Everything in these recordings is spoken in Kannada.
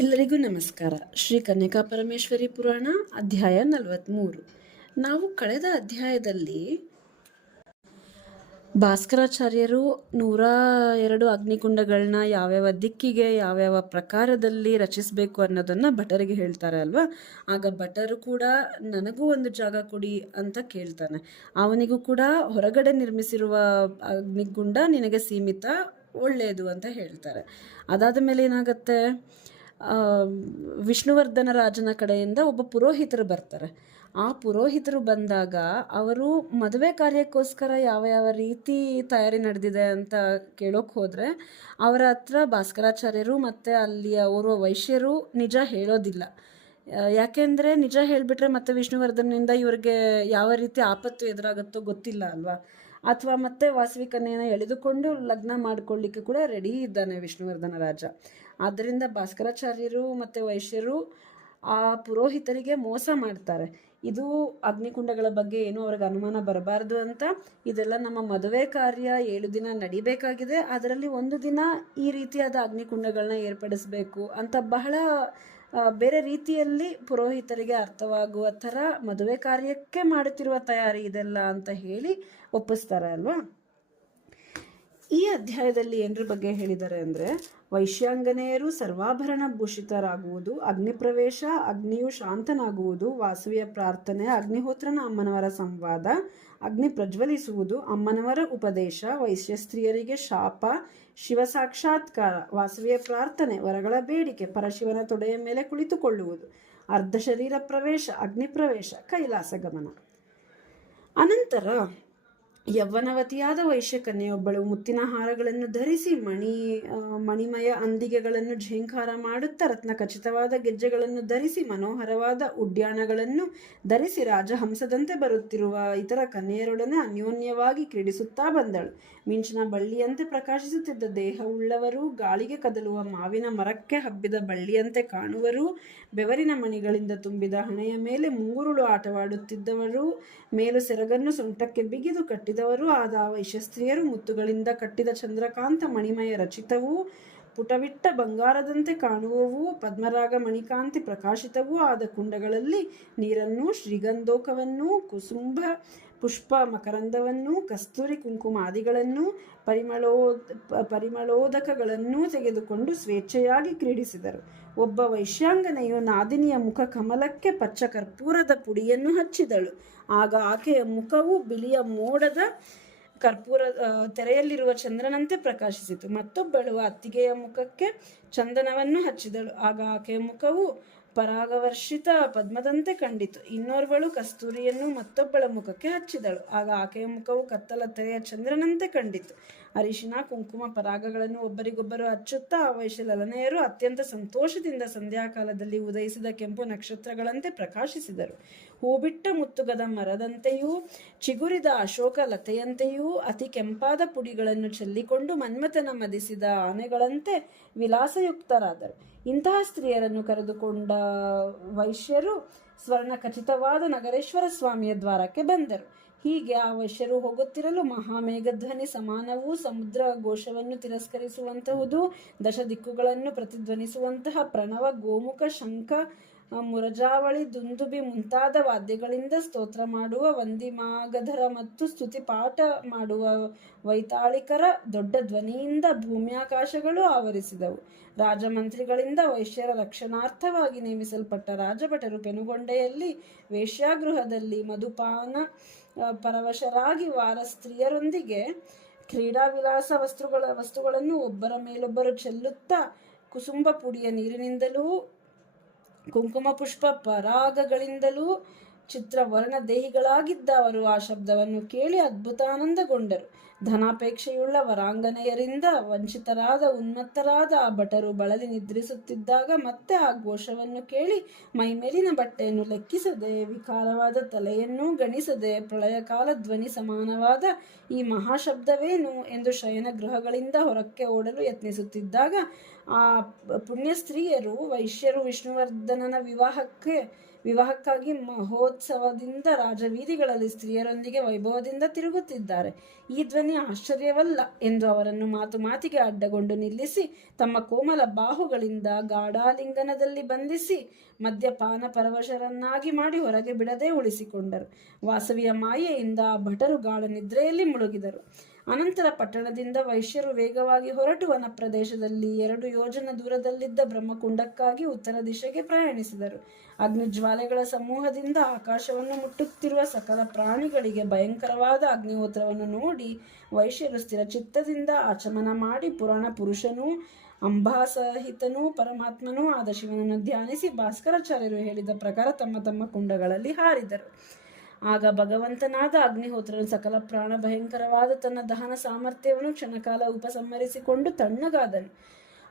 ಎಲ್ಲರಿಗೂ ನಮಸ್ಕಾರ. ಶ್ರೀ ಕನ್ಯಕಾ ಪರಮೇಶ್ವರಿ ಪುರಾಣ ಅಧ್ಯಾಯ 43. ನಾವು ಕಳೆದ ಅಧ್ಯಾಯದಲ್ಲಿ ಭಾಸ್ಕರಾಚಾರ್ಯರು 102 ಅಗ್ನಿಕುಂಡಗಳನ್ನ ಯಾವ್ಯಾವ ದಿಕ್ಕಿಗೆ ಯಾವ್ಯಾವ ಪ್ರಕಾರದಲ್ಲಿ ರಚಿಸಬೇಕು ಅನ್ನೋದನ್ನ ಭಟರಿಗೆ ಹೇಳ್ತಾರೆ ಅಲ್ವಾ. ಆಗ ಭಟರು ಕೂಡ ನನಗೂ ಒಂದು ಜಾಗ ಕೊಡಿ ಅಂತ ಕೇಳ್ತಾನೆ. ಅವನಿಗೂ ಕೂಡ ಹೊರಗಡೆ ನಿರ್ಮಿಸಿರುವ ಅಗ್ನಿಕುಂಡ ನಿನಗೆ ಸೀಮಿತ, ಒಳ್ಳೆಯದು ಅಂತ ಹೇಳ್ತಾರೆ. ಅದಾದ ಮೇಲೆ ಏನಾಗುತ್ತೆ, ವಿಷ್ಣುವರ್ಧನ ರಾಜನ ಕಡೆಯಿಂದ ಒಬ್ಬ ಪುರೋಹಿತರು ಬರ್ತಾರೆ. ಆ ಪುರೋಹಿತರು ಬಂದಾಗ ಅವರು ಮದುವೆ ಕಾರ್ಯಕ್ಕೋಸ್ಕರ ಯಾವ ಯಾವ ರೀತಿ ತಯಾರಿ ನಡೆದಿದೆ ಅಂತ ಕೇಳೋಕೆ ಹೋದರೆ ಅವರ ಹತ್ರ ಭಾಸ್ಕರಾಚಾರ್ಯರು ಮತ್ತು ಅಲ್ಲಿಯ ಓರ್ವ ವೈಶ್ಯರು ನಿಜ ಹೇಳೋದಿಲ್ಲ. ಯಾಕೆಂದರೆ ನಿಜ ಹೇಳಿಬಿಟ್ರೆ ಮತ್ತೆ ವಿಷ್ಣುವರ್ಧನಿಂದ ಇವ್ರಿಗೆ ಯಾವ ರೀತಿ ಆಪತ್ತು ಎದುರಾಗುತ್ತೋ ಗೊತ್ತಿಲ್ಲ ಅಲ್ವಾ. ಅಥವಾ ಮತ್ತೆ ವಾಸವಿ ಕನ್ಯೆಯನ್ನು ಎಳೆದುಕೊಂಡು ಲಗ್ನ ಮಾಡಿಕೊಳ್ಳಿಕ್ಕೆ ಕೂಡ ರೆಡಿ ಇದ್ದಾನೆ ವಿಷ್ಣುವರ್ಧನ ರಾಜ. ಆದ್ದರಿಂದ ಭಾಸ್ಕರಾಚಾರ್ಯರು ಮತ್ತು ವೈಶ್ಯರು ಆ ಪುರೋಹಿತರಿಗೆ ಮೋಸ ಮಾಡ್ತಾರೆ. ಇದು ಅಗ್ನಿಕುಂಡಗಳ ಬಗ್ಗೆ ಏನೂ ಅವ್ರಿಗೆ ಅನುಮಾನ ಬರಬಾರ್ದು ಅಂತ ಇದೆಲ್ಲ ನಮ್ಮ ಮದುವೆ ಕಾರ್ಯ 7 ದಿನ ನಡಿಬೇಕಾಗಿದೆ, ಅದರಲ್ಲಿ 1 ದಿನ ಈ ರೀತಿಯಾದ ಅಗ್ನಿಕುಂಡಗಳನ್ನ ಏರ್ಪಡಿಸಬೇಕು ಅಂತ ಬಹಳ ಬೇರೆ ರೀತಿಯಲ್ಲಿ ಪುರೋಹಿತರಿಗೆ ಅರ್ಥವಾಗುವ ಥರ ಮದುವೆ ಕಾರ್ಯಕ್ಕೆ ಮಾಡುತ್ತಿರುವ ತಯಾರಿ ಇದೆಲ್ಲ ಅಂತ ಹೇಳಿ ಒಪ್ಪಿಸ್ತಾರೆ ಅಲ್ವಾ. ಈ ಅಧ್ಯಾಯದಲ್ಲಿ ಏನರ ಬಗ್ಗೆ ಹೇಳಿದ್ದಾರೆ ಅಂದರೆ, ವೈಶ್ಯಾಂಗನೆಯರು ಸರ್ವಾಭರಣ ಭೂಷಿತರಾಗುವುದು, ಅಗ್ನಿ ಪ್ರವೇಶ, ಅಗ್ನಿಯು ಶಾಂತನಾಗುವುದು, ವಾಸವಿಯ ಪ್ರಾರ್ಥನೆ, ಅಗ್ನಿಹೋತ್ರನ ಅಮ್ಮನವರ ಸಂವಾದ, ಅಗ್ನಿ ಪ್ರಜ್ವಲಿಸುವುದು, ಅಮ್ಮನವರ ಉಪದೇಶ, ವೈಶ್ಯಸ್ತ್ರೀಯರಿಗೆ ಶಾಪ, ಶಿವ ಸಾಕ್ಷಾತ್ಕಾರ, ವಾಸವಿಯ ಪ್ರಾರ್ಥನೆ, ವರಗಳ ಬೇಡಿಕೆ, ಪರಶಿವನ ತೊಡೆಯ ಮೇಲೆ ಕುಳಿತುಕೊಳ್ಳುವುದು, ಅರ್ಧ ಶರೀರ ಪ್ರವೇಶ, ಅಗ್ನಿ ಪ್ರವೇಶ, ಕೈಲಾಸ ಗಮನ. ಅನಂತರ ಯೌವನವತಿಯಾದ ವೈಶ್ಯಕನ್ಯೆಯೊಬ್ಬಳು ಮುತ್ತಿನ ಹಾರಗಳನ್ನು ಧರಿಸಿ ಮಣಿಮಯ ಅಂದಿಗೆಗಳನ್ನು ಝೇಂಕಾರ ಮಾಡುತ್ತಾ ರತ್ನ ಖಚಿತವಾದ ಗೆಜ್ಜೆಗಳನ್ನು ಧರಿಸಿ ಮನೋಹರವಾದ ಉಡ್ಯಾಣಗಳನ್ನು ಧರಿಸಿ ರಾಜಹಂಸದಂತೆ ಬರುತ್ತಿರುವ ಇತರ ಕನ್ಯೆಯರೊಡನೆ ಅನ್ಯೋನ್ಯವಾಗಿ ಕ್ರೀಡಿಸುತ್ತಾ ಬಂದಳು. ಮಿಂಚಿನ ಬಳ್ಳಿಯಂತೆ ಪ್ರಕಾಶಿಸುತ್ತಿದ್ದ ದೇಹವುಳ್ಳವರು, ಗಾಳಿಗೆ ಕದಲುವ ಮಾವಿನ ಮರಕ್ಕೆ ಹಬ್ಬಿದ ಬಳ್ಳಿಯಂತೆ ಕಾಣುವರು, ಬೆವರಿನ ಮಣಿಗಳಿಂದ ತುಂಬಿದ ಹಣೆಯ ಮೇಲೆ ಮುಂಗುರುಳು ಆಟವಾಡುತ್ತಿದ್ದವರು, ಮೇಲು ಸೆರಗನ್ನು ಸೊಂಟಕ್ಕೆ ಬಿಗಿದು ಕಟ್ಟಿದವರು ಆದ ವೈಶ್ಯಸ್ತ್ರೀಯರು ಮುತ್ತುಗಳಿಂದ ಕಟ್ಟಿದ ಚಂದ್ರಕಾಂತ ಮಣಿಮಯ ರಚಿತವೂ ಪುಟವಿಟ್ಟ ಬಂಗಾರದಂತೆ ಕಾಣುವವು, ಪದ್ಮರಾಗ ಮಣಿಕಾಂತಿ ಪ್ರಕಾಶಿತವೂ ಆದ ಕುಂಡಗಳಲ್ಲಿ ನೀರನ್ನು, ಶ್ರೀಗಂಧೋಕವನ್ನು, ಕುಸುಂಬ ಪುಷ್ಪ ಮಕರಂದವನ್ನು, ಕಸ್ತೂರಿ ಕುಂಕುಮಾದಿಗಳನ್ನು, ಪರಿಮಳೋದಕಗಳನ್ನು ತೆಗೆದುಕೊಂಡು ಸ್ವೇಚ್ಛೆಯಾಗಿ ಕ್ರೀಡಿಸಿದರು. ಒಬ್ಬ ವೈಶ್ಯಾಂಗನೆಯು ನಾದಿನಿಯ ಮುಖ ಕಮಲಕ್ಕೆ ಪಚ್ಚ ಕರ್ಪೂರದ ಪುಡಿಯನ್ನು ಹಚ್ಚಿದಳು. ಆಗ ಆಕೆಯ ಮುಖವು ಬಿಳಿಯ ಮೋಡದ ಕರ್ಪೂರ ತೆರೆಯಲ್ಲಿರುವ ಚಂದ್ರನಂತೆ ಪ್ರಕಾಶಿಸಿತು. ಮತ್ತೊಬ್ಬಳು ಅತ್ತಿಗೆಯ ಮುಖಕ್ಕೆ ಚಂದನವನ್ನು ಹಚ್ಚಿದಳು. ಆಗ ಆಕೆಯ ಮುಖವು ಪರಾಗವರ್ಷಿತ ಪದ್ಮದಂತೆ ಕಂಡಿತು. ಇನ್ನೋರ್ವಳು ಕಸ್ತೂರಿಯನ್ನು ಮತ್ತೊಬ್ಬಳ ಮುಖಕ್ಕೆ ಹಚ್ಚಿದಳು. ಆಗ ಆಕೆಯ ಮುಖವು ಕತ್ತಲ ತೆರೆಯ ಚಂದ್ರನಂತೆ ಕಂಡಿತು. ಅರಿಶಿನ ಕುಂಕುಮ ಪರಾಗಗಳನ್ನು ಒಬ್ಬರಿಗೊಬ್ಬರು ಹಚ್ಚುತ್ತಾ ಆ ವೈಶ್ಯಲಲನೆಯರು ಅತ್ಯಂತ ಸಂತೋಷದಿಂದ ಸಂಧ್ಯಾಕಾಲದಲ್ಲಿ ಉದಯಿಸಿದ ಕೆಂಪು ನಕ್ಷತ್ರಗಳಂತೆ ಪ್ರಕಾಶಿಸಿದರು. ಹೂಬಿಟ್ಟ ಮುತ್ತುಗದ ಮರದಂತೆಯೂ ಚಿಗುರಿದ ಅಶೋಕ ಲತೆಯಂತೆಯೂ ಅತಿ ಕೆಂಪಾದ ಪುಡಿಗಳನ್ನು ಚೆಲ್ಲಿಕೊಂಡು ಮನ್ಮಥನ ಮದಿಸಿದ ಆನೆಗಳಂತೆ ವಿಲಾಸಯುಕ್ತರಾದರು. ಇಂತಹ ಸ್ತ್ರೀಯರನ್ನು ಕರೆದುಕೊಂಡ ವೈಶ್ಯರು ಸ್ವರ್ಣ ಖಚಿತವಾದ ನಗರೇಶ್ವರ ಸ್ವಾಮಿಯ ದ್ವಾರಕ್ಕೆ ಬಂದರು. ಹೀಗೆ ಆ ವೈಶ್ಯರು ಹೋಗುತ್ತಿರಲು ಮಹಾಮೇಘಧ್ವನಿ ಸಮಾನವೂ ಸಮುದ್ರ ಘೋಷವನ್ನು ತಿರಸ್ಕರಿಸುವಂತಹುದು, ದಶ ದಿಕ್ಕುಗಳನ್ನು ಪ್ರತಿಧ್ವನಿಸುವಂತಹ ಪ್ರಣವ, ಗೋಮುಖ, ಶಂಖ, ಮುರಜಾವಳಿ, ದುಂದುಬಿ ಮುಂತಾದ ವಾದ್ಯಗಳಿಂದ ಸ್ತೋತ್ರ ಮಾಡುವ ವಂದಿಮಾಗಧರ ಮತ್ತು ಸ್ತುತಿ ಪಾಠ ಮಾಡುವ ವೈತಾಳಿಕರ ದೊಡ್ಡ ಧ್ವನಿಯಿಂದ ಭೂಮ್ಯಾಕಾಶಗಳು ಆವರಿಸಿದವು. ರಾಜಮಂತ್ರಿಗಳಿಂದ ವೈಶ್ಯರ ರಕ್ಷಣಾರ್ಥವಾಗಿ ನೇಮಿಸಲ್ಪಟ್ಟ ರಾಜಭಟರು ಪೆನುಗೊಂಡೆಯಲ್ಲಿ ವೇಶ್ಯಾಗೃಹದಲ್ಲಿ ಮಧುಪಾನ ಪರವಶರಾಗಿ ವಾರ ಸ್ತ್ರೀಯರೊಂದಿಗೆ ಕ್ರೀಡಾವಿಲಾಸ ವಸ್ತುಗಳನ್ನು ಒಬ್ಬರ ಮೇಲೊಬ್ಬರು ಚೆಲ್ಲುತ್ತಾ ಕುಸುಂಬ ಪುಡಿಯ ನೀರಿನಿಂದಲೂ ಕುಂಕುಮ ಪುಷ್ಪ ಪರಾಗಗಳಿಂದಲೂ ಚಿತ್ರವರ್ಣ ದೇಹಿಗಳಾಗಿದ್ದ ಅವರು ಆ ಶಬ್ದವನ್ನು ಕೇಳಿ ಅದ್ಭುತಾನಂದಗೊಂಡರು. ಧನಾಪೇಕ್ಷೆಯುಳ್ಳ ವರಾಂಗನೆಯರಿಂದ ವಂಚಿತರಾದ ಉನ್ಮತ್ತರಾದ ಆ ಭಟರು ಬಳಲಿ ನಿದ್ರಿಸುತ್ತಿದ್ದಾಗ ಮತ್ತೆ ಆ ಘೋಷವನ್ನು ಕೇಳಿ ಮೈಮೇಲಿನ ಬಟ್ಟೆಯನ್ನು ಲೆಕ್ಕಿಸದೆ, ವಿಕಾರವಾದ ತಲೆಯನ್ನೂ ಗಣಿಸದೆ, ಪ್ರಳಯಕಾಲ ಧ್ವನಿ ಸಮಾನವಾದ ಈ ಮಹಾಶಬ್ದವೇನು ಎಂದು ಶಯನ ಗೃಹಗಳಿಂದ ಹೊರಕ್ಕೆ ಓಡಲು ಯತ್ನಿಸುತ್ತಿದ್ದಾಗ ಆ ಪುಣ್ಯ ಸ್ತ್ರೀಯರು ವೈಶ್ಯರು ವಿಷ್ಣುವರ್ಧನನ ವಿವಾಹಕ್ಕಾಗಿ ಮಹೋತ್ಸವದಿಂದ ರಾಜವೀದಿಗಳಲ್ಲಿ ಸ್ತ್ರೀಯರೊಂದಿಗೆ ವೈಭವದಿಂದ ತಿರುಗುತ್ತಿದ್ದಾರೆ. ಈ ಧ್ವನಿ ಆಶ್ಚರ್ಯವಲ್ಲ ಎಂದು ಅವರನ್ನು ಮಾತಿಗೆ ಅಡ್ಡಗೊಂಡು ನಿಲ್ಲಿಸಿ ತಮ್ಮ ಕೋಮಲ ಬಾಹುಗಳಿಂದ ಗಾಢಾಲಿಂಗನದಲ್ಲಿ ಬಂಧಿಸಿ ಮದ್ಯಪಾನ ಪರವಶರನ್ನಾಗಿ ಮಾಡಿ ಹೊರಗೆ ಬಿಡದೆ ಉಳಿಸಿಕೊಂಡರು. ವಾಸವಿಯ ಮಾಯೆಯಿಂದ ಭಟರು ಗಾಢ ನಿದ್ರೆಯಲ್ಲಿ ಮುಳುಗಿದರು. ಅನಂತರ ಪಟ್ಟಣದಿಂದ ವೈಶ್ಯರು ವೇಗವಾಗಿ ಹೊರಟು ವನ ಪ್ರದೇಶದಲ್ಲಿ 2 ಯೋಜನ ದೂರದಲ್ಲಿದ್ದ ಬ್ರಹ್ಮಕುಂಡಕ್ಕಾಗಿ ಉತ್ತರ ದಿಶೆಗೆ ಪ್ರಯಾಣಿಸಿದರು. ಅಗ್ನಿಜ್ವಾಲೆಗಳ ಸಮೂಹದಿಂದ ಆಕಾಶವನ್ನು ಮುಟ್ಟುತ್ತಿರುವ ಸಕಲ ಪ್ರಾಣಿಗಳಿಗೆ ಭಯಂಕರವಾದ ಅಗ್ನಿಹೋತ್ರವನ್ನು ನೋಡಿ ವೈಶ್ಯರು ಸ್ಥಿರಚಿತ್ತದಿಂದ ಆಚಮನ ಮಾಡಿ ಪುರಾಣ ಪುರುಷನೂ ಅಂಬಾಸಹಿತನೂ ಪರಮಾತ್ಮನೂ ಆದ ಶಿವನನ್ನು ಧ್ಯಾನಿಸಿ ಭಾಸ್ಕರಾಚಾರ್ಯರು ಹೇಳಿದ ಪ್ರಕಾರ ತಮ್ಮ ತಮ್ಮ ಕುಂಡಗಳಲ್ಲಿ ಹಾರಿದರು. ಆಗ ಭಗವಂತನಾದ ಅಗ್ನಿಹೋತ್ರನು ಸಕಲ ಪ್ರಾಣ ಭಯಂಕರವಾದ ತನ್ನ ದಹನ ಸಾಮರ್ಥ್ಯವನ್ನು ಕ್ಷಣಕಾಲ ಉಪಸಂಹರಿಸಿಕೊಂಡು ತಣ್ಣಗಾದನು.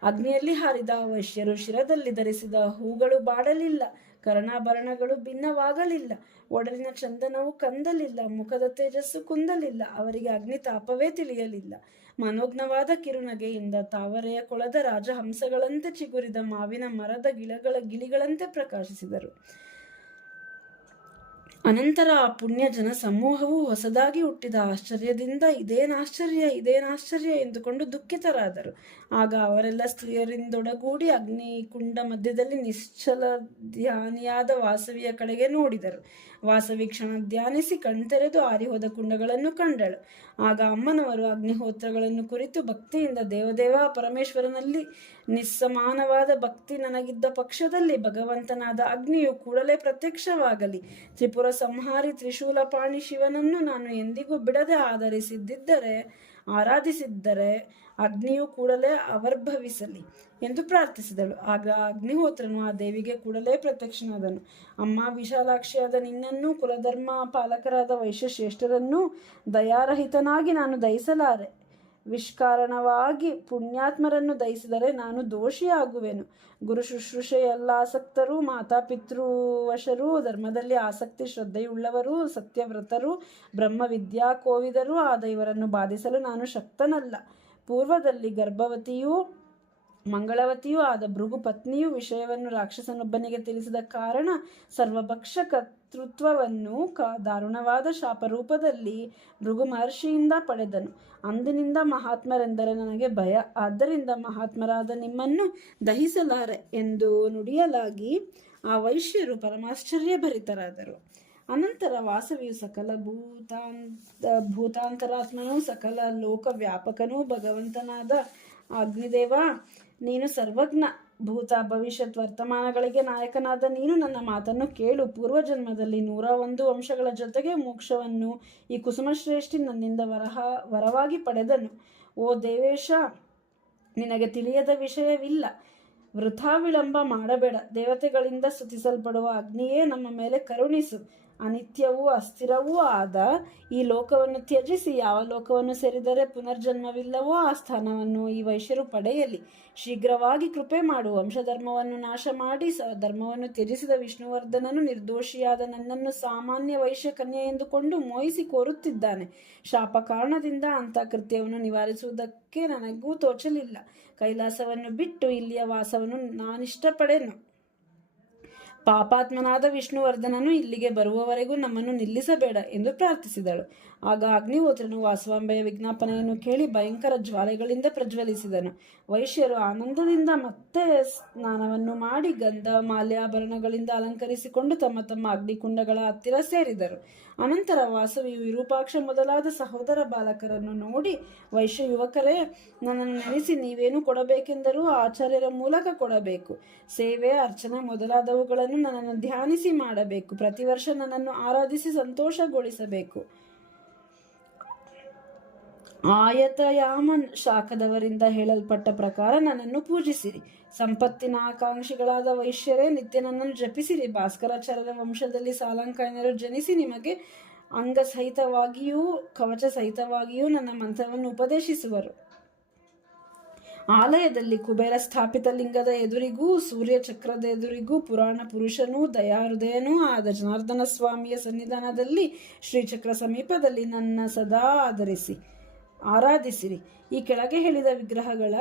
ಅಗ್ನಿಯಲ್ಲಿ ಹಾರಿದ ವೈಶ್ಯರು ಶಿರದಲ್ಲಿ ಧರಿಸಿದ ಹೂಗಳು ಬಾಡಲಿಲ್ಲ, ಕರ್ಣಾಭರಣಗಳು ಭಿನ್ನವಾಗಲಿಲ್ಲ, ಒಡಲಿನ ಚಂದನವು ಕಂದಲಿಲ್ಲ, ಮುಖದ ತೇಜಸ್ಸು ಕುಂದಲಿಲ್ಲ, ಅವರಿಗೆ ಅಗ್ನಿ ತಾಪವೇ ತಿಳಿಯಲಿಲ್ಲ. ಮನೋಜ್ಞವಾದ ಕಿರುನಗೆಯಿಂದ ತಾವರೆಯ ಕೊಳದ ರಾಜಹಂಸಗಳಂತೆ ಚಿಗುರಿದ ಮಾವಿನ ಮರದ ಗಿಳಿಗಳಂತೆ ಪ್ರಕಾಶಿಸಿದರು. ಅನಂತರ ಆ ಪುಣ್ಯ ಜನ ಸಮೂಹವು ಹೊಸದಾಗಿ ಹುಟ್ಟಿದ ಆಶ್ಚರ್ಯದಿಂದ ಇದೇನಾಶ್ಚರ್ಯ ಎಂದುಕೊಂಡು ದುಃಖಿತರಾದರು. ಆಗ ಅವರೆಲ್ಲ ಸ್ತ್ರೀಯರಿಂದೊಡಗೂಡಿ ಅಗ್ನಿಕುಂಡ ಮಧ್ಯದಲ್ಲಿ ನಿಶ್ಚಲ ಧ್ಯಾನಿಯಾದ ವಾಸವಿಯ ಕಡೆಗೆ ನೋಡಿದರು. ವಾಸವಿ ಕ್ಷಣ ಧ್ಯಾನಿಸಿ ಕಣ್ತೆರೆದು ಆರಿಹೋದ ಕುಂಡಗಳನ್ನು ಕಂಡಳು. ಆಗ ಅಮ್ಮನವರು ಅಗ್ನಿಹೋತ್ರಗಳನ್ನು ಕುರಿತು ಭಕ್ತಿಯಿಂದ ದೇವದೇವ ಪರಮೇಶ್ವರನಲ್ಲಿ ನಿಸ್ಸಮಾನವಾದ ಭಕ್ತಿ ನನಗಿದ್ದ ಪಕ್ಷದಲ್ಲಿ ಭಗವಂತನಾದ ಅಗ್ನಿಯು ಕೂಡಲೇ ಪ್ರತ್ಯಕ್ಷವಾಗಲಿ. ತ್ರಿಪುರ ಸಂಹಾರಿ ತ್ರಿಶೂಲಪಾಣಿ ಶಿವನನ್ನು ನಾನು ಎಂದಿಗೂ ಬಿಡದೆ ಆರಾಧಿಸಿದ್ದರೆ ಅಗ್ನಿಯು ಕೂಡಲೇ ಆವಿರ್ಭವಿಸಲಿ ಎಂದು ಪ್ರಾರ್ಥಿಸಿದಳು. ಆಗ ಅಗ್ನಿಹೋತ್ರನು ಆ ದೇವಿಗೆ ಕೂಡಲೇ ಪ್ರತ್ಯಕ್ಷನಾದನು. ಅಮ್ಮ, ವಿಶಾಲಾಕ್ಷಿಯಾದ ನಿನ್ನನ್ನು, ಕುಲಧರ್ಮ ಪಾಲಕರಾದ ವೈಶ್ಯಶ್ರೇಷ್ಠರನ್ನು ದಯಾರಹಿತನಾಗಿ ನಾನು ದಯಿಸಲಾರೆ. ವಿಷ್ಕಾರಣವಾಗಿ ಪುಣ್ಯಾತ್ಮರನ್ನು ದಯಿಸಿದರೆ ನಾನು ದೋಷಿಯಾಗುವೆನು. ಗುರು ಶುಶ್ರೂಷೆಯಲ್ಲ ಆಸಕ್ತರು, ಮಾತಾಪಿತೃವಶರು, ಧರ್ಮದಲ್ಲಿ ಆಸಕ್ತಿ ಶ್ರದ್ಧೆಯುಳ್ಳವರು, ಸತ್ಯವ್ರತರು, ಬ್ರಹ್ಮವಿದ್ಯಾ ಕೋವಿದರು ಆದ ಇವರನ್ನು ಬಾಧಿಸಲು ನಾನು ಶಕ್ತನಲ್ಲ. ಪೂರ್ವದಲ್ಲಿ ಗರ್ಭವತಿಯೂ ಮಂಗಳವತಿಯೂ ಆದ ಭೃಗು ಪತ್ನಿಯು ವಿಷಯವನ್ನು ರಾಕ್ಷಸನೊಬ್ಬನಿಗೆ ತಿಳಿಸಿದ ಕಾರಣ ಸರ್ವಭಕ್ಷ ಕರ್ತೃತ್ವವನ್ನು ದಾರುಣವಾದ ಶಾಪರೂಪದಲ್ಲಿ ಭೃಗು ಮಹರ್ಷಿಯಿಂದ ಪಡೆದನು. ಅಂದಿನಿಂದ ಮಹಾತ್ಮರೆಂದರೆ ನನಗೆ ಭಯ. ಆದ್ದರಿಂದ ಮಹಾತ್ಮರಾದ ನಿಮ್ಮನ್ನು ದಹಿಸಲಾರೆ ಎಂದು ನುಡಿಯಲಾಗಿ ಆ ವೈಶ್ಯರು ಪರಮಾಶ್ಚರ್ಯಭರಿತರಾದರು. ಅನಂತರ ವಾಸವಿಯು ಸಕಲ ಭೂತಾಂತರಾತ್ಮನೂ ಸಕಲ ಲೋಕ ವ್ಯಾಪಕನೂ ಭಗವಂತನಾದ ಅಗ್ನಿದೇವ, ನೀನು ಸರ್ವಜ್ಞ, ಭೂತ ಭವಿಷ್ಯತ್ ವರ್ತಮಾನಗಳಿಗೆ ನಾಯಕನಾದ ನೀನು ನನ್ನ ಮಾತನ್ನು ಕೇಳು. ಪೂರ್ವಜನ್ಮದಲ್ಲಿ 101 ವಂಶಗಳ ಜೊತೆಗೆ ಮೋಕ್ಷವನ್ನು ಈ ಕುಸುಮಶ್ರೇಷ್ಠಿ ನನ್ನಿಂದ ವರವಾಗಿ ಪಡೆದನು. ಓ ದೇವೇಶ, ನಿನಗೆ ತಿಳಿಯದ ವಿಷಯವಿಲ್ಲ. ವೃಥಾ ವಿಳಂಬ ಮಾಡಬೇಡ. ದೇವತೆಗಳಿಂದ ಸ್ತುತಿಸಲ್ಪಡುವ ಅಗ್ನಿಯೇ ನಮ್ಮ ಮೇಲೆ ಕರುಣಿಸು. ಅನಿತ್ಯವೂ ಅಸ್ಥಿರವೂ ಆದ ಈ ಲೋಕವನ್ನು ತ್ಯಜಿಸಿ ಯಾವ ಲೋಕವನ್ನು ಸೇರಿದರೆ ಪುನರ್ಜನ್ಮವಿಲ್ಲವೋ ಆ ಸ್ಥಾನವನ್ನು ಈ ವೈಶ್ಯರು ಪಡೆಯಲಿ. ಶೀಘ್ರವಾಗಿ ಕೃಪೆ ಮಾಡು. ವಂಶಧರ್ಮವನ್ನು ನಾಶ ಮಾಡಿ ಧರ್ಮವನ್ನು ತ್ಯಜಿಸಿದ ವಿಷ್ಣುವರ್ಧನನು ನಿರ್ದೋಷಿಯಾದ ನನ್ನನ್ನು ಸಾಮಾನ್ಯ ವೈಶ್ಯ ಕನ್ಯೆ ಎಂದುಕೊಂಡು ಮೋಹಿಸಿ ಕೋರುತ್ತಿದ್ದಾನೆ. ಶಾಪ ಕಾರಣದಿಂದ ಅಂಥ ಕೃತ್ಯವನ್ನು ನಿವಾರಿಸುವುದಕ್ಕೆ ನನಗೂ ತೋಚಲಿಲ್ಲ. ಕೈಲಾಸವನ್ನು ಬಿಟ್ಟು ಇಲ್ಲಿಯ ವಾಸವನ್ನು ನಾನಿಷ್ಟಪಡೆನು. ಪಾಪಾತ್ಮನಾದ ವಿಷ್ಣುವರ್ಧನನು ಇಲ್ಲಿಗೆ ಬರುವವರೆಗೂ ನಮ್ಮನ್ನು ನಿಲ್ಲಿಸಬೇಡ ಎಂದು ಪ್ರಾರ್ಥಿಸಿದಳು. ಆಗ ಅಗ್ನಿಹೋತ್ರನು ವಾಸವಾಂಬೆಯ ವಿಜ್ಞಾಪನೆಯನ್ನು ಕೇಳಿ ಭಯಂಕರ ಜ್ವಾಲೆಗಳಿಂದ ಪ್ರಜ್ವಲಿಸಿದನು. ವೈಶ್ಯರು ಆನಂದದಿಂದ ಮತ್ತೆ ಸ್ನಾನವನ್ನು ಮಾಡಿ ಗಂಧ ಮಾಲ್ಯಾಭರಣಗಳಿಂದ ಅಲಂಕರಿಸಿಕೊಂಡು ತಮ್ಮ ತಮ್ಮ ಅಗ್ನಿಕುಂಡಗಳ ಹತ್ತಿರ ಸೇರಿದರು. ಅನಂತರ ವಾಸವಿಯು ವಿರೂಪಾಕ್ಷ ಮೊದಲಾದ ಸಹೋದರ ಬಾಲಕರನ್ನು ನೋಡಿ, ವೈಶ್ಯ ಯುವಕರೇ, ನನ್ನನ್ನು ನೆನೆಸಿ ನೀವೇನು ಕೊಡಬೇಕೆಂದರೂ ಆಚಾರ್ಯರ ಮೂಲಕ ಕೊಡಬೇಕು. ಸೇವೆ, ಅರ್ಚನೆ ಮೊದಲಾದವುಗಳನ್ನು ನನ್ನನ್ನು ಧ್ಯಾನಿಸಿ ಮಾಡಬೇಕು. ಪ್ರತಿ ವರ್ಷ ನನ್ನನ್ನು ಆರಾಧಿಸಿ ಸಂತೋಷಗೊಳಿಸಬೇಕು. ಆಯತಯಾಮನ್ ಶಾಖದವರಿಂದ ಹೇಳಲ್ಪಟ್ಟ ಪ್ರಕಾರ ನನ್ನನ್ನು ಪೂಜಿಸಿರಿ. ಸಂಪತ್ತಿನ ಆಕಾಂಕ್ಷಿಗಳಾದ ವೈಶ್ಯರೇ, ನಿತ್ಯ ನನ್ನನ್ನು ಜಪಿಸಿರಿ. ಭಾಸ್ಕರಾಚಾರ್ಯರ ವಂಶದಲ್ಲಿ ಸಾಲಂಕಾಯನರು ಜನಿಸಿ ನಿಮಗೆ ಅಂಗಸಹಿತವಾಗಿಯೂ ಕವಚ ಸಹಿತವಾಗಿಯೂ ನನ್ನ ಮಂತ್ರವನ್ನು ಉಪದೇಶಿಸುವರು. ಆಲಯದಲ್ಲಿ ಕುಬೇರ ಸ್ಥಾಪಿತ ಲಿಂಗದ ಎದುರಿಗೂ ಸೂರ್ಯ ಚಕ್ರದ ಎದುರಿಗೂ ಪುರಾಣ ಪುರುಷನೂ ದಯಾಹೃದಯನೂ ಆದ ಜನಾರ್ದನ ಸ್ವಾಮಿಯ ಸನ್ನಿಧಾನದಲ್ಲಿ ಶ್ರೀಚಕ್ರ ಸಮೀಪದಲ್ಲಿ ನನ್ನ ಸದಾ ಆಧರಿಸಿ. ಆರಾಧಿಸಿರಿ. ಈ ಕೆಳಗೆ ಹೇಳಿದ ವಿಗ್ರಹಗಳ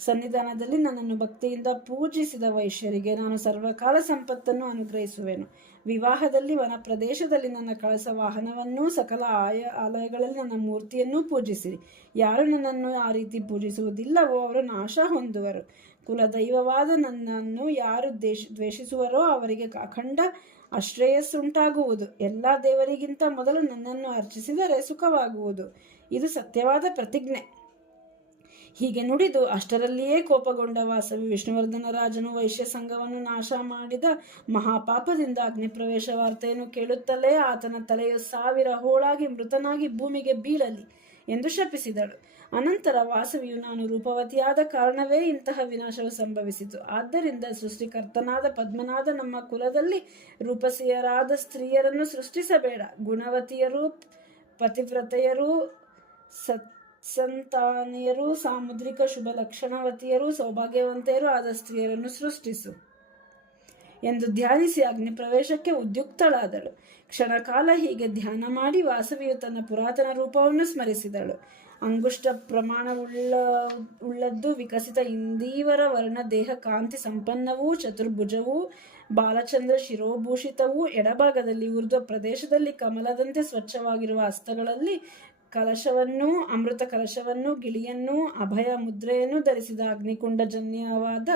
ಸನ್ನಿಧಾನದಲ್ಲಿ ನನ್ನನ್ನು ಭಕ್ತಿಯಿಂದ ಪೂಜಿಸಿದ ವೈಶ್ಯರಿಗೆ ನಾನು ಸರ್ವಕಾಲ ಸಂಪತ್ತನ್ನು ಅನುಗ್ರಹಿಸುವೆನು. ವಿವಾಹದಲ್ಲಿ ವನ ಪ್ರದೇಶದಲ್ಲಿ ನನ್ನ ಕಳಸ ವಾಹನವನ್ನೂ ಸಕಲ ಆಲಯಗಳಲ್ಲಿ ನನ್ನ ಮೂರ್ತಿಯನ್ನೂ ಪೂಜಿಸಿರಿ. ಯಾರು ನನ್ನನ್ನು ಆ ರೀತಿ ಪೂಜಿಸುವುದಿಲ್ಲವೋ ಅವರು ನಾಶ ಹೊಂದುವರು. ಕುಲದೈವವಾದ ನನ್ನನ್ನು ಯಾರು ದ್ವೇಷಿಸುವರೋ ಅವರಿಗೆ ಅಖಂಡ ಅಶ್ರೇಯಸ್ಸುಂಟಾಗುವುದು. ಎಲ್ಲ ದೇವರಿಗಿಂತ ಮೊದಲು ನನ್ನನ್ನು ಅರ್ಚಿಸಿದರೆ ಸುಖವಾಗುವುದು. ಇದು ಸತ್ಯವಾದ ಪ್ರತಿಜ್ಞೆ. ಹೀಗೆ ನುಡಿದು ಅಷ್ಟರಲ್ಲಿಯೇ ಕೋಪಗೊಂಡ ವಾಸವಿ ವಿಷ್ಣುವರ್ಧನ ರಾಜನು ವೈಶ್ಯ ಸಂಘವನ್ನು ನಾಶ ಮಾಡಿದ ಮಹಾಪಾಪದಿಂದ ಅಗ್ನಿಪ್ರವೇಶ ವಾರ್ತೆಯನ್ನು ಕೇಳುತ್ತಲೇ ಆತನ ತಲೆಯು 1000 ಹೋಳಾಗಿ ಮೃತನಾಗಿ ಭೂಮಿಗೆ ಬೀಳಲಿ ಎಂದು ಶಪಿಸಿದಳು. ಅನಂತರ ವಾಸವಿಯು ನಾನು ರೂಪವತಿಯಾದ ಕಾರಣವೇ ಇಂತಹ ವಿನಾಶವು ಸಂಭವಿಸಿತು. ಆದ್ದರಿಂದ ಸೃಷ್ಟಿಕರ್ತನಾದ ಪದ್ಮನಾದ ನಮ್ಮ ಕುಲದಲ್ಲಿ ರೂಪಸಿಯರಾದ ಸ್ತ್ರೀಯರನ್ನು ಸೃಷ್ಟಿಸಬೇಡ. ಗುಣವತಿಯರು, ಪತಿವ್ರತೆಯರು, ಸತ್ಸಂತಾನಿಯರು, ಸಾಮುದ್ರಿಕ ಶುಭ ಲಕ್ಷಣವತಿಯರು, ಸೌಭಾಗ್ಯವಂತೆಯರು ಆದ ಸ್ತ್ರೀಯರನ್ನು ಸೃಷ್ಟಿಸು ಎಂದು ಧ್ಯಾನಿಸಿ ಅಗ್ನಿ ಪ್ರವೇಶಕ್ಕೆ ಉದ್ಯುಕ್ತಳಾದಳು. ಕ್ಷಣಕಾಲ ಹೀಗೆ ಧ್ಯಾನ ಮಾಡಿ ವಾಸವಿಯು ತನ್ನ ಪುರಾತನ ರೂಪವನ್ನು ಸ್ಮರಿಸಿದಳು. ಅಂಗುಷ್ಟ ಪ್ರಮಾಣವುಳ್ಳದ್ದು, ವಿಕಸಿತ ಇಂದೀವರ ವರ್ಣ ದೇಹ, ಕಾಂತಿ ಸಂಪನ್ನವೂ, ಚತುರ್ಭುಜವೂ, ಬಾಲಚಂದ್ರ ಶಿರೋಭೂಷಿತವೂ, ಎಡಭಾಗದಲ್ಲಿ ಊರ್ಧ್ವ ಪ್ರದೇಶದಲ್ಲಿ ಕಮಲದಂತೆ ಸ್ವಚ್ಛವಾಗಿರುವ ಹಸ್ತಗಳಲ್ಲಿ ಕಲಶವನ್ನೂ ಅಮೃತ ಕಲಶವನ್ನೂ ಗಿಳಿಯನ್ನೂ ಅಭಯ ಮುದ್ರೆಯನ್ನು ಧರಿಸಿದ ಅಗ್ನಿಕುಂಡಜನ್ಯವಾದ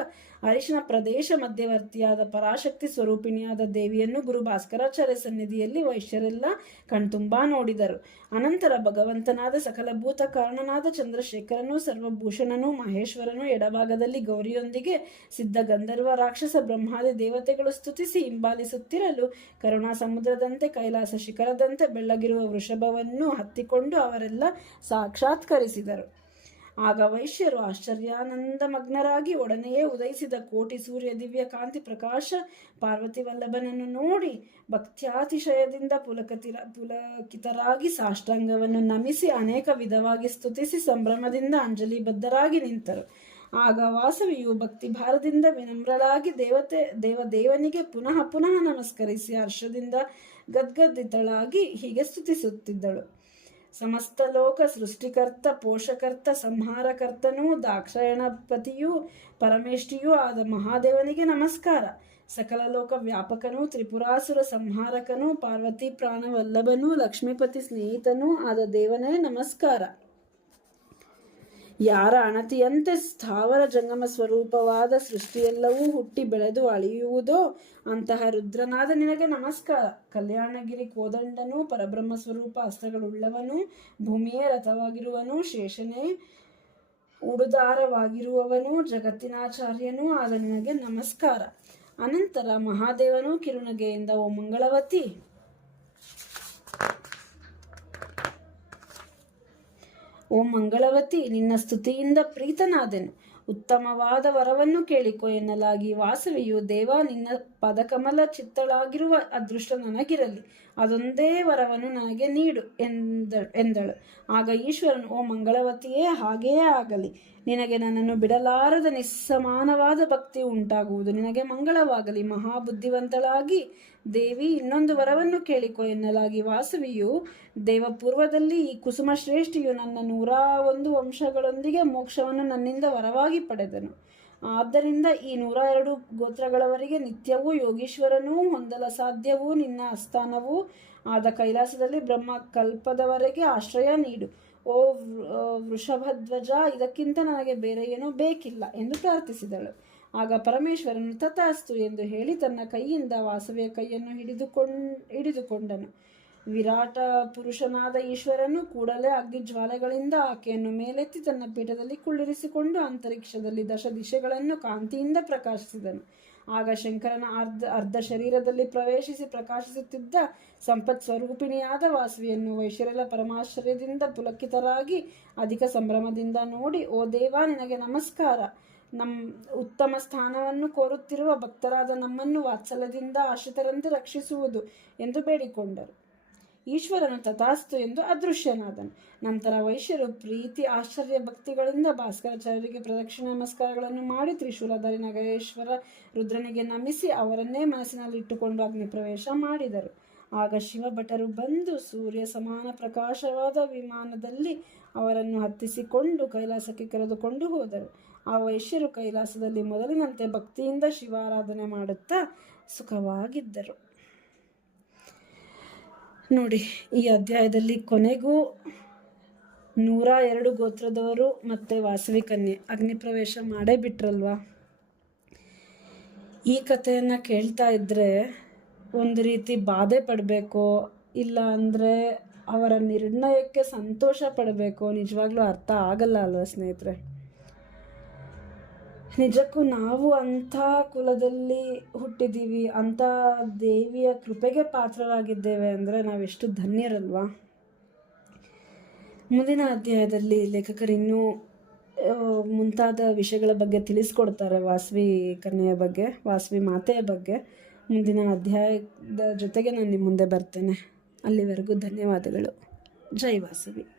ಅರಿಶಿನ ಪ್ರದೇಶ ಮಧ್ಯವರ್ತಿಯಾದ ಪರಾಶಕ್ತಿ ಸ್ವರೂಪಿಣಿಯಾದ ದೇವಿಯನ್ನು ಗುರು ಭಾಸ್ಕರಾಚಾರ್ಯ ಸನ್ನಿಧಿಯಲ್ಲಿ ವೈಶ್ಯರೆಲ್ಲ ಕಣ್ತುಂಬಾ ನೋಡಿದರು. ಅನಂತರ ಭಗವಂತನಾದ ಸಕಲಭೂತ ಕಾರಣನಾದ ಚಂದ್ರಶೇಖರನು, ಸರ್ವಭೂಷಣನು, ಮಹೇಶ್ವರನು ಎಡಭಾಗದಲ್ಲಿ ಗೌರಿಯೊಂದಿಗೆ ಸಿದ್ಧ ಗಂಧರ್ವ, ರಾಕ್ಷಸ, ಬ್ರಹ್ಮಾದಿ ದೇವತೆಗಳು ಸ್ತುತಿಸಿ ಹಿಂಬಾಲಿಸುತ್ತಿರಲು ಕರುಣಾ ಸಮುದ್ರದಂತೆ ಕೈಲಾಸ ಶಿಖರದಂತೆ ಬೆಳ್ಳಗಿರುವ ವೃಷಭವನ್ನು ಹತ್ತಿಕೊಂಡು ಅವರೆಲ್ಲ ಸಾಕ್ಷಾತ್ಕರಿಸಿದರು. ಆಗ ವೈಶ್ಯರು ಆಶ್ಚರ್ಯಾನಂದಮಗ್ನರಾಗಿ ಒಡನೆಯೇ ಉದಯಿಸಿದ ಕೋಟಿ ಸೂರ್ಯ ದಿವ್ಯ ಕಾಂತಿ ಪ್ರಕಾಶ ಪಾರ್ವತಿ ವಲ್ಲಭನನ್ನು ನೋಡಿ ಭಕ್ತ್ಯಾತಿಶಯದಿಂದ ಪುಲಕಿತರಾಗಿ ಸಾಷ್ಟಾಂಗವನ್ನು ನಮಿಸಿ ಅನೇಕ ವಿಧವಾಗಿ ಸ್ತುತಿಸಿ ಸಂಭ್ರಮದಿಂದ ಅಂಜಲಿಬದ್ಧರಾಗಿ ನಿಂತರು. ಆಗ ವಾಸವಿಯು ಭಕ್ತಿಭಾರದಿಂದ ವಿನಮ್ರಳಾಗಿ ದೇವನಿಗೆ ಪುನಃ ಪುನಃ ನಮಸ್ಕರಿಸಿ ಹರ್ಷದಿಂದ ಗದ್ಗದಿತಳಾಗಿ ಹೀಗೆ ಸ್ತುತಿಸುತ್ತಿದ್ದಳು. ಸಮಸ್ತ ಲೋಕ ಸೃಷ್ಟಿಕರ್ತ, ಪೋಷಕರ್ತ, ಸಂಹಾರಕರ್ತನೂ, ದಾಕ್ಷಾಯಣಪತಿಯೂ ಪರಮೇಷ್ಠಿಯೂ ಆದ ಮಹಾದೇವನಿಗೆ ನಮಸ್ಕಾರ. ಸಕಲ ಲೋಕ ವ್ಯಾಪಕನೂ, ತ್ರಿಪುರಾಸುರ ಸಂಹಾರಕನೂ, ಪಾರ್ವತಿ ಪ್ರಾಣವಲ್ಲಭನೂ, ಲಕ್ಷ್ಮೀಪತಿ ಸ್ನೇಹಿತನೂ ಆದ ದೇವನೇ ನಮಸ್ಕಾರ. ಯಾರ ಅಣತಿಯಂತೆ ಸ್ಥಾವರ ಜಂಗಮ ಸ್ವರೂಪವಾದ ಸೃಷ್ಟಿಯೆಲ್ಲವೂ ಹುಟ್ಟಿ ಬೆಳೆದು ಅಳಿಯುವುದೋ ಅಂತಹ ರುದ್ರನಾದ ನಿನಗೆ ನಮಸ್ಕಾರ. ಕಲ್ಯಾಣಗಿರಿ ಕೋದಂಡನೂ, ಪರಬ್ರಹ್ಮ ಸ್ವರೂಪ ಹಸ್ತಗಳುಳ್ಳವನೂ, ಭೂಮಿಯೇ ರಥವಾಗಿರುವನೂ, ಶೇಷನೇ ಉಡುದಾರವಾಗಿರುವವನೂ, ಜಗತ್ತಿನಾಚಾರ್ಯನೂ ಆದ ನಿನಗೆ ನಮಸ್ಕಾರ. ಅನಂತರ ಮಹಾದೇವನು ಕಿರುನಗೆಯಿಂದ ಓ ಮಂಗಳವತಿ, ಓ ಮಂಗಳವತಿ, ನಿನ್ನ ಸ್ತುತಿಯಿಂದ ಪ್ರೀತನಾದೆನು. ಉತ್ತಮವಾದ ವರವನ್ನು ಕೇಳಿಕೊ ಎನ್ನಲಾಗಿ ವಾಸವಿಯು, ದೇವ, ನಿನ್ನ ಪದಕಮಲ ಚಿತ್ತಳಾಗಿರುವ ಅದೃಷ್ಟ ನನಗಿರಲಿ, ಅದೊಂದೇ ವರವನ್ನು ನನಗೆ ನೀಡು ಎಂದಳು. ಆಗ ಈಶ್ವರನು, ಓ ಮಂಗಳವತಿಯೇ, ಹಾಗೆಯೇ ಆಗಲಿ. ನಿನಗೆ ನನ್ನನ್ನು ಬಿಡಲಾರದ ನಿಸ್ಸಮಾನವಾದ ಭಕ್ತಿ ಉಂಟಾಗುವುದು. ನಿನಗೆ ಮಂಗಳವಾಗಲಿ. ಮಹಾಬುದ್ಧಿವಂತಳಾಗಿ ದೇವಿ, ಇನ್ನೊಂದು ವರವನ್ನು ಕೇಳಿಕೊ ಎನ್ನಲಾಗಿ ವಾಸವಿಯು, ದೇವಪೂರ್ವದಲ್ಲಿ ಈ ಕುಸುಮ ಶ್ರೇಷ್ಠಿಯು ನನ್ನ 101 ವಂಶಗಳೊಂದಿಗೆ ಮೋಕ್ಷವನ್ನು ನನ್ನಿಂದ ವರವಾಗಿ ಪಡೆದನು. ಆದ್ದರಿಂದ ಈ 102 ಗೋತ್ರಗಳವರಿಗೆ ನಿತ್ಯವೂ ಯೋಗೀಶ್ವರನೂ ಹೊಂದಲ ಸಾಧ್ಯವೂ ನಿನ್ನ ಆಸ್ಥಾನವೂ ಆದ ಕೈಲಾಸದಲ್ಲಿ ಬ್ರಹ್ಮ ಕಲ್ಪದವರೆಗೆ ಆಶ್ರಯ ನೀಡು. ಓ ವೃಷಭಧ್ವಜ, ಇದಕ್ಕಿಂತ ನನಗೆ ಬೇರೆ ಏನೂ ಬೇಕಿಲ್ಲ ಎಂದು ಪ್ರಾರ್ಥಿಸಿದಳು. ಆಗ ಪರಮೇಶ್ವರನು ತಥಾಸ್ತು ಎಂದು ಹೇಳಿ ತನ್ನ ಕೈಯಿಂದ ವಾಸವಿಯ ಕೈಯನ್ನು ಹಿಡಿದುಕೊಂಡನು. ವಿರಾಟ ಪುರುಷನಾದ ಈಶ್ವರನು ಕೂಡಲೇ ಅಗ್ನಿಜ್ವಾಲೆಗಳಿಂದ ಆಕೆಯನ್ನು ಮೇಲೆತ್ತಿ ತನ್ನ ಪೀಠದಲ್ಲಿ ಕುಳ್ಳಿರಿಸಿಕೊಂಡು ಅಂತರಿಕ್ಷದಲ್ಲಿ 10 ದಿಶೆಗಳನ್ನು ಕಾಂತಿಯಿಂದ ಪ್ರಕಾಶಿಸಿದನು. ಆಗ ಶಂಕರನ ಅರ್ಧ ಶರೀರದಲ್ಲಿ ಪ್ರವೇಶಿಸಿ ಪ್ರಕಾಶಿಸುತ್ತಿದ್ದ ಸಂಪತ್ ಸ್ವರೂಪಿಣಿಯಾದ ವಾಸವಿಯನ್ನು ವೈಶ್ಯರೆಲ್ಲ ಪರಮಾಶ್ಚರ್ಯದಿಂದ ಪುಲಕಿತರಾಗಿ ಅಧಿಕ ಸಂಭ್ರಮದಿಂದ ನೋಡಿ, ಓ ದೇವ, ನಿನಗೆ ನಮಸ್ಕಾರ. ಉತ್ತಮ ಸ್ಥಾನವನ್ನು ಕೋರುತ್ತಿರುವ ಭಕ್ತರಾದ ನಮ್ಮನ್ನು ವಾತ್ಸಲ್ಯದಿಂದ ಆಶ್ರಿತರಂತೆ ರಕ್ಷಿಸುವುದು ಎಂದು ಬೇಡಿಕೊಂಡರು. ಈಶ್ವರನು ತಥಾಸ್ತು ಎಂದು ಅದೃಶ್ಯನಾದನು. ನಂತರ ವೈಶ್ಯರು ಪ್ರೀತಿ ಆಶ್ಚರ್ಯ ಭಕ್ತಿಗಳಿಂದ ಭಾಸ್ಕರಾಚಾರ್ಯರಿಗೆ ಪ್ರದಕ್ಷಿಣ ನಮಸ್ಕಾರಗಳನ್ನು ಮಾಡಿ ತ್ರಿಶೂಲಧಾರಿ ನಗರೇಶ್ವರ ರುದ್ರನಿಗೆ ನಮಿಸಿ ಅವರನ್ನೇ ಮನಸ್ಸಿನಲ್ಲಿಟ್ಟುಕೊಂಡು ಅಗ್ನಿ ಪ್ರವೇಶ ಮಾಡಿದರು. ಆಗ ಶಿವಭಟರು ಬಂದು ಸೂರ್ಯ ಸಮಾನ ಪ್ರಕಾಶವಾದ ವಿಮಾನದಲ್ಲಿ ಅವರನ್ನು ಹತ್ತಿಸಿಕೊಂಡು ಕೈಲಾಸಕ್ಕೆ ಕರೆದುಕೊಂಡು ಹೋದರು. ಆ ವೈಶ್ಯರು ಕೈಲಾಸದಲ್ಲಿ ಮೊದಲಿನಂತೆ ಭಕ್ತಿಯಿಂದ ಶಿವಾರಾಧನೆ ಮಾಡುತ್ತಾ ಸುಖವಾಗಿದ್ದರು. ನೋಡಿ, ಈ ಅಧ್ಯಾಯದಲ್ಲಿ ಕೊನೆಗೂ 102 ಗೋತ್ರದವರು ಮತ್ತು ವಾಸವಿ ಕನ್ಯೆ ಅಗ್ನಿಪ್ರವೇಶ ಮಾಡೇ ಬಿಟ್ರಲ್ವಾ. ಈ ಕಥೆಯನ್ನು ಕೇಳ್ತಾ ಇದ್ದರೆ ಒಂದು ರೀತಿ ಬಾಧೆ ಪಡಬೇಕೋ ಇಲ್ಲ ಅಂದರೆ ಅವರ ನಿರ್ಣಯಕ್ಕೆ ಸಂತೋಷ ಪಡಬೇಕೋ ನಿಜವಾಗ್ಲೂ ಅರ್ಥ ಆಗಲ್ಲ ಅಲ್ವಾ ಸ್ನೇಹಿತರೆ. ನಿಜಕ್ಕೂ ನಾವು ಅಂಥ ಕುಲದಲ್ಲಿ ಹುಟ್ಟಿದ್ದೀವಿ, ಅಂಥ ದೇವಿಯ ಕೃಪೆಗೆ ಪಾತ್ರರಾಗಿದ್ದೇವೆ ಅಂದರೆ ನಾವೆಷ್ಟು ಧನ್ಯರಲ್ವಾ. ಮುಂದಿನ ಅಧ್ಯಾಯದಲ್ಲಿ ಲೇಖಕರಿನ್ನೂ ಮುಂತಾದ ವಿಷಯಗಳ ಬಗ್ಗೆ ತಿಳಿಸ್ಕೊಡ್ತಾರೆ. ವಾಸವಿ ಕನ್ಯೆಯ ಬಗ್ಗೆ, ವಾಸವಿ ಮಾತೆಯ ಬಗ್ಗೆ ಮುಂದಿನ ಅಧ್ಯಾಯದ ಜೊತೆಗೆ ನಾನು ನಿಮ್ಮ ಮುಂದೆ ಬರ್ತೇನೆ. ಅಲ್ಲಿವರೆಗೂ ಧನ್ಯವಾದಗಳು. ಜೈ ವಾಸವಿ.